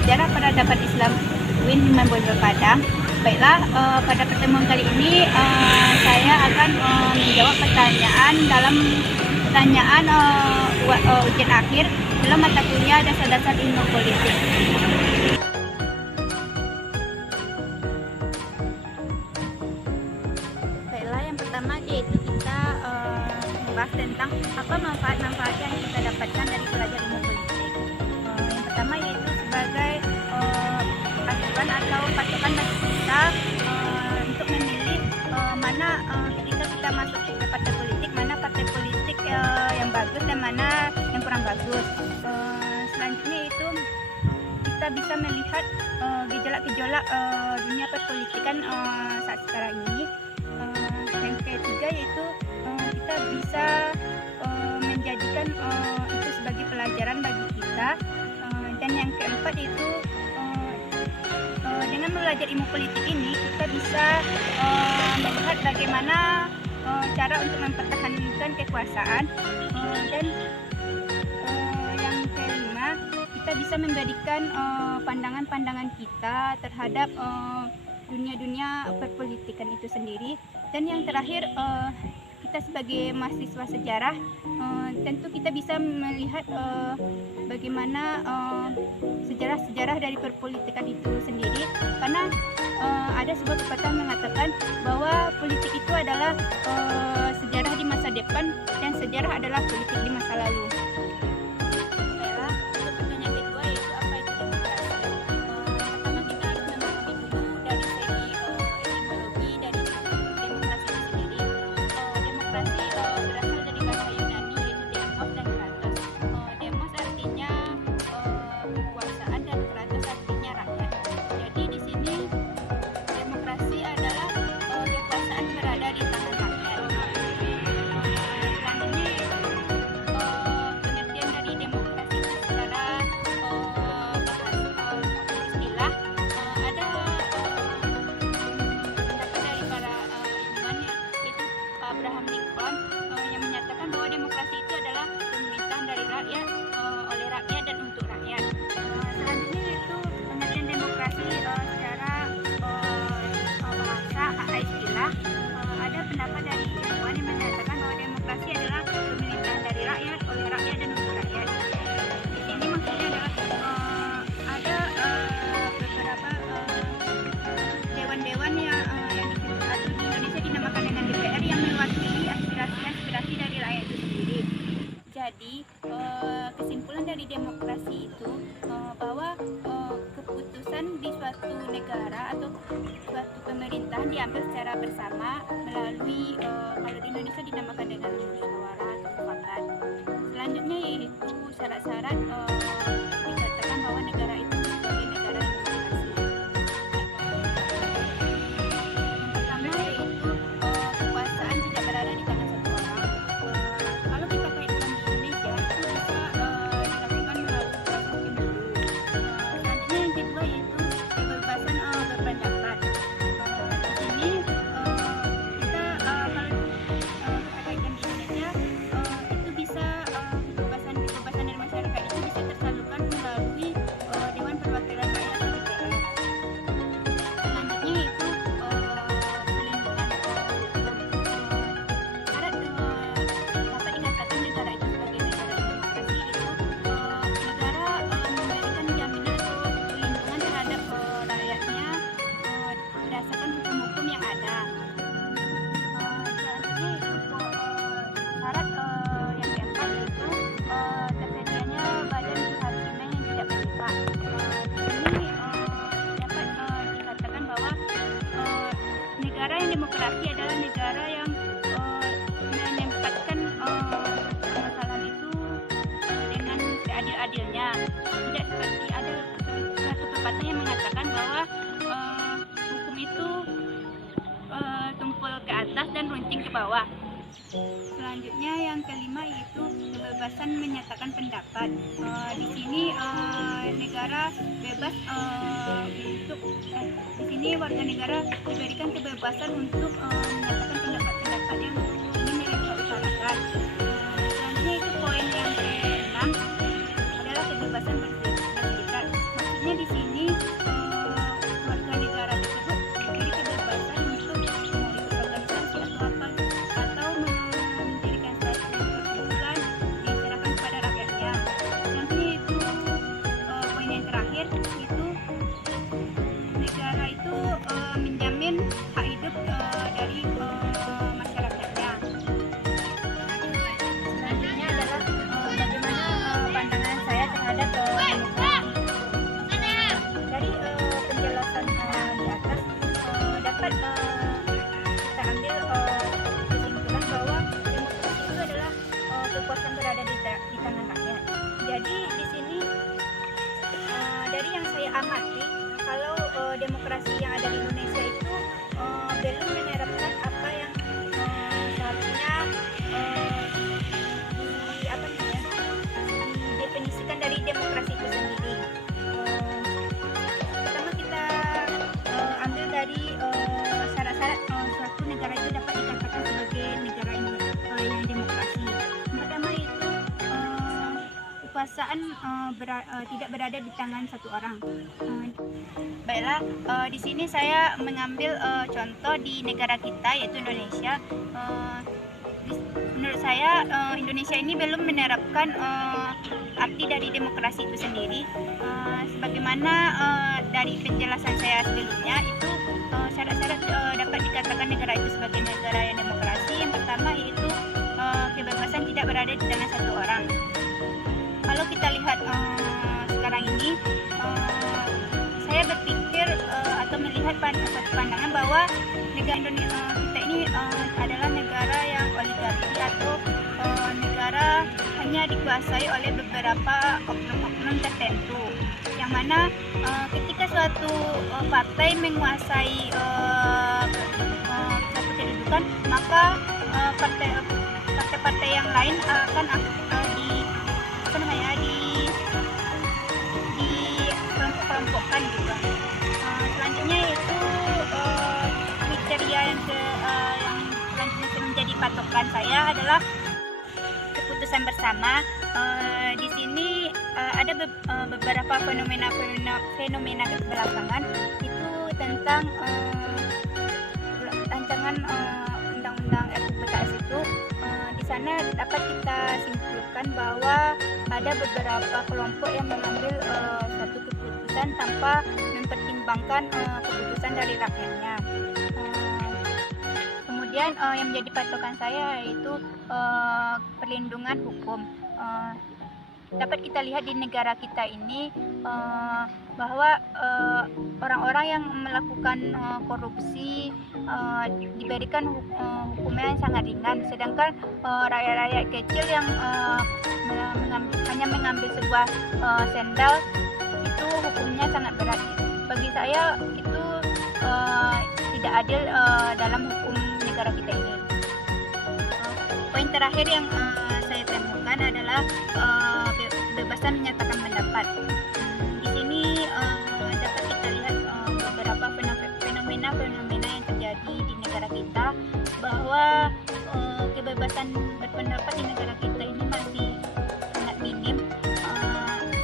Sejarah Peradaban Islam UIN Imam Bonjol Padang. Baiklah, pada pertemuan kali ini saya akan menjawab pertanyaan ujian akhir dalam mata kuliah Dasar-Dasar Ilmu Politik. Baiklah, yang pertama yaitu kita membahas tentang apa manfaat-manfaat yang kita dapatkan dari belajar ilmu politik. Yang pertama yaitu sebagai aturan atau patokan bagi kita untuk memilih mana ketika kita masuk ke partai politik, mana partai politik yang bagus dan mana yang kurang bagus. Selanjutnya itu kita bisa melihat gejolak-gejolak dunia perpolitikan saat sekarang ini. Yang ketiga yaitu kita bisa menjadikan itu sebagai pelajaran bagi kita. Dan yang keempat itu dengan belajar ilmu politik ini kita bisa melihat bagaimana cara untuk mempertahankan kekuasaan. Dan yang kelima, kita bisa memberikan pandangan-pandangan kita terhadap dunia-dunia perpolitikan itu sendiri. Dan yang terakhir, kita sebagai mahasiswa sejarah tentu kita bisa melihat bagaimana sejarah-sejarah dari perpolitikan itu sendiri, karena ada sebuah pepatah mengatakan bahwa politik itu adalah sejarah di masa depan dan sejarah adalah politik di masa lalu. Baiklah, untuk pertanyaan kedua yaitu apa itu demokrasi. Pertama kita harus memahami dulu dari segi etimologi dari demokrasi itu sendiri. Demokrasi berasal dari bahasa Yunani yaitu demos dan kratos. Demos artinya kekuasaan dan kratos artinya rakyat. Jadi di sini demokrasi adalah kekuasaan berada di tangan rakyat. Selanjutnya pengertian dari demokrasi itu secara istilah ada pendapat dari para ilmuwan yaitu Abraham Lincoln yang menyatakan bahwa demokrasi itu adalah pemerintahan dari rakyat, oleh rakyat dan untuk rakyat. Selanjutnya itu pengertian demokrasi secara bahasa istilah. Ada pendapat dari ilmuwan yang menyatakan bahwa demokrasi adalah pemerintahan dari rakyat, oleh rakyat dan untuk rakyat. Di sini maksudnya adalah ada beberapa dewan-dewan yang atau di Indonesia dinamakan dengan DPR yang mewakili aspirasi dari rakyat itu sendiri. Jadi kesimpulan dari demokrasi itu bahwa keputusan di suatu negara atau suatu pemerintahan diambil secara bersama melalui kalau di Indonesia dinamakan dengan musyawarah atau mufakat. Selanjutnya yaitu syarat-syarat dikatakan bahwa negara itu sebagai negara demokrasi. Yang pertama yaitu kekuasaan tidak berada di tangan satu orang. Kalau kita kaitkan di Indonesia itu bisa dilakukan melalui proses pemilu. Selanjutnya yang kedua yaitu kebebasan berpendapat. Di sini kita kalau kita kaitkan di Indonesia itu bisa kebebasan dari masyarakat itu bisa tersalurkan melalui Dewan Perwakilan Rakyat atau DPR. Selanjutnya yaitu pelindungan hukum. Syarat dapat dikatakan negara itu sebagai negara demokrasi itu negara memberikan jaminan atau pelindungan terhadap rakyatnya berdasarkan hukum-hukum yang ada. Selanjutnya itu syarat yang keempat yaitu tersedianya badan kehakiman yang tidak berpihak. Di sini dapat dikatakan bahwa negara yang demokrasi adalah negara yang menempatkan permasalahan itu dengan seadil-adilnya. Tidak seperti ada satu pepatah yang mengatakan bahwa hukum itu tumpul ke atas dan runcing ke bawah. Selanjutnya yang kelima yaitu kebebasan menyatakan pendapat. Di sini negara bebas di sini warga negara diberikan kebebasan untuk menyatakan pendapat-pendapat yang ingin mereka utarakan. Selanjutnya itu poin yang keenam adalah kebebasan berserikat. Maksudnya di sini warga negara tersebut diberi kebebasan untuk ikut organisasi atau apa atau mendirikan suatu perkumpulan diserahkan kepada rakyatnya. Nanti itu poin yang terakhir itu negara itu menjamin hak hidup dari masyarakatnya. Selanjutnya adalah bagaimana pandangan saya terhadap demokrasi. Dari penjelasan di atas dapat kita ambil kesimpulan bahwa demokrasi itu adalah kekuasaan berada di tangan rakyat. Jadi di sini dari yang saya amati, kalau demokrasi yang ada di Indonesia itu belum menerapkan apa yang seharusnya didefinisikan dari demokrasi itu sendiri. Pertama kita ambil dari syarat-syarat suatu negara itu dapat dikatakan sebagai negara yang demokrasi. Yang pertama itu kekuasaan tidak berada di tangan satu orang. Baiklah, di sini saya mengambil contoh di negara kita yaitu Indonesia. Menurut saya Indonesia ini belum menerapkan arti dari demokrasi itu sendiri. Sebagaimana dari penjelasan saya sebelumnya itu syarat-syarat dapat dikatakan negara itu sebagai negara yang demokrasi. Yang pertama yaitu kebebasan tidak berada di tangan satu orang. Kalau kita lihat sekarang ini, saya berpikir atau melihat satu pandangan bahwa negara Indonesia kita ini adalah negara yang oligarki atau negara hanya dikuasai oleh beberapa oknum-oknum tertentu, yang mana ketika suatu partai menguasai satu kedudukan, maka partai-partai yang lain akan kelompokkan juga. Selanjutnya yaitu kriteria yang selanjutnya menjadi patokan saya adalah keputusan bersama. Di sini ada beberapa fenomena belakangan itu tentang rancangan undang-undang RUU itu. Di sana dapat kita simpulkan bahwa ada beberapa kelompok yang mengambil satu keputusan tanpa mempertimbangkan keputusan dari rakyatnya. Kemudian yang menjadi patokan saya yaitu perlindungan hukum. Dapat kita lihat di negara kita ini bahwa orang-orang yang melakukan korupsi diberikan hukuman yang sangat ringan, sedangkan rakyat-rakyat kecil yang hanya mengambil sebuah sendal itu hukumnya sangat berat. Bagi saya itu tidak adil dalam hukum negara kita ini. Poin terakhir yang saya temukan adalah kebebasan menyatakan pendapat. Di sini dapat kita lihat beberapa fenomena yang terjadi di negara kita, bahwa kebebasan berpendapat di negara kita ini masih sangat minim.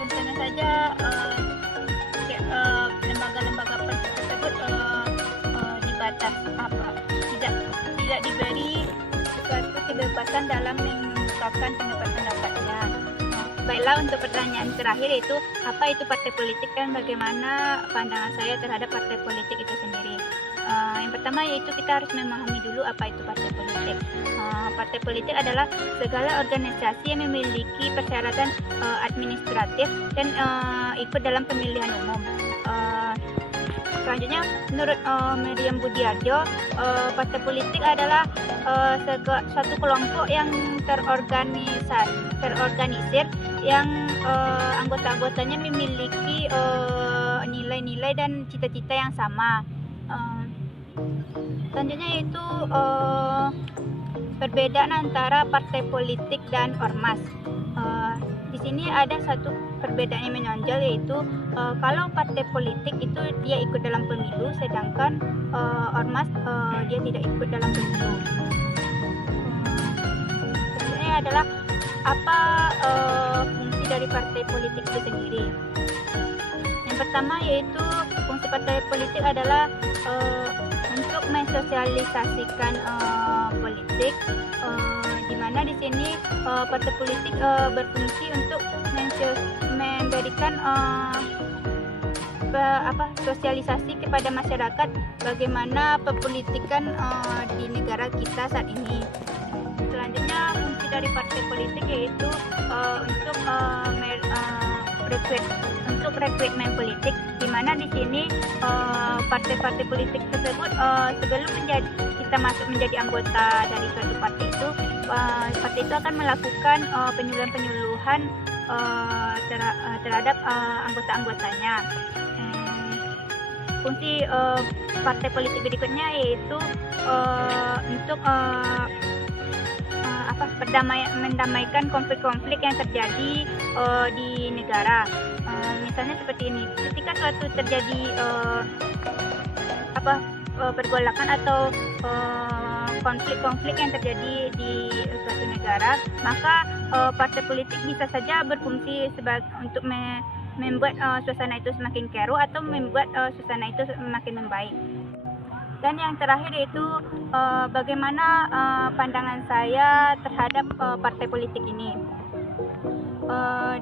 Contohnya saja lembaga-lembaga tersebut dibatas tidak diberi suatu kebebasan dalam mengungkapkan pendapat-pendapatnya. Baiklah, untuk pertanyaan terakhir yaitu apa itu partai politik dan bagaimana pandangan saya terhadap partai politik itu sendiri. Yang pertama yaitu kita harus memahami dulu apa itu partai politik. Partai politik adalah segala organisasi yang memiliki persyaratan administratif dan ikut dalam pemilihan umum. Selanjutnya, menurut Meriam Budiarjo, partai politik adalah suatu kelompok yang terorganisir yang anggota-anggotanya memiliki nilai-nilai dan cita-cita yang sama. Selanjutnya yaitu perbedaan antara partai politik dan ormas. Di sini ada satu perbedaan yang menonjol, yaitu kalau partai politik itu dia ikut dalam pemilu, sedangkan ormas dia tidak ikut dalam pemilu. Sebenarnya adalah apa fungsi dari partai politik itu sendiri. Yang pertama yaitu fungsi partai politik adalah untuk mensosialisasikan politik, di mana di sini partai politik berfungsi untuk memberikan sosialisasi kepada masyarakat bagaimana perpolitikan di negara kita saat ini. Selanjutnya fungsi dari partai politik yaitu untuk rekrutmen politik, di mana di sini partai-partai politik tersebut sebelum kita masuk menjadi anggota dari suatu partai itu akan melakukan penyuluhan terhadap anggota-anggotanya. Fungsi partai politik berikutnya yaitu untuk mendamaikan konflik-konflik yang terjadi di negara. Misalnya seperti ini, ketika suatu terjadi pergolakan atau konflik-konflik yang terjadi di suatu negara, maka partai politik bisa saja berfungsi untuk membuat suasana itu semakin keruh atau membuat suasana itu semakin membaik. Dan yang terakhir yaitu bagaimana pandangan saya terhadap partai politik ini.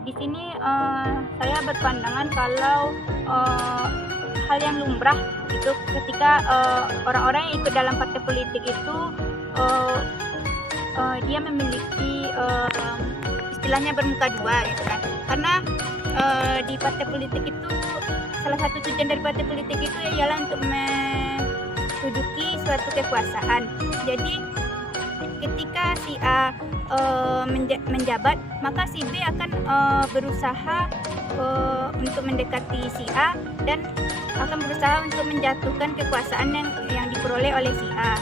Di sini saya berpandangan kalau hal yang lumrah itu ketika orang-orang yang ikut dalam partai politik itu dia memiliki istilahnya bermuka dua, gitu kan. Karena di partai politik itu salah satu tujuan dari partai politik itu ialah untuk menduduki suatu kekuasaan. Jadi ketika si A menjabat, maka si B akan berusaha untuk mendekati si A dan akan berusaha untuk menjatuhkan kekuasaan yang diperoleh oleh si A.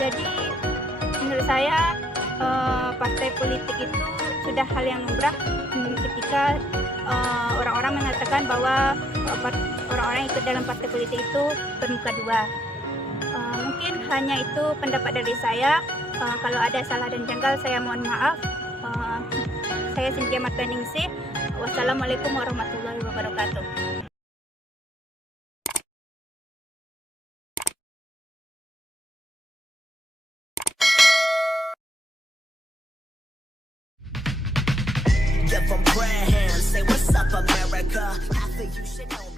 Jadi menurut saya partai politik itu sudah hal yang lumrah ketika orang-orang mengatakan bahwa orang-orang yang ikut dalam partai politik itu bermuka dua. Mungkin hanya itu pendapat dari saya. Kalau ada salah dan janggal, saya mohon maaf. Saya Cynthia Martaningsih. Wassalamualaikum warahmatullahi wabarakatuh. Give 'em prayer hands, say what's up America. Half of you should know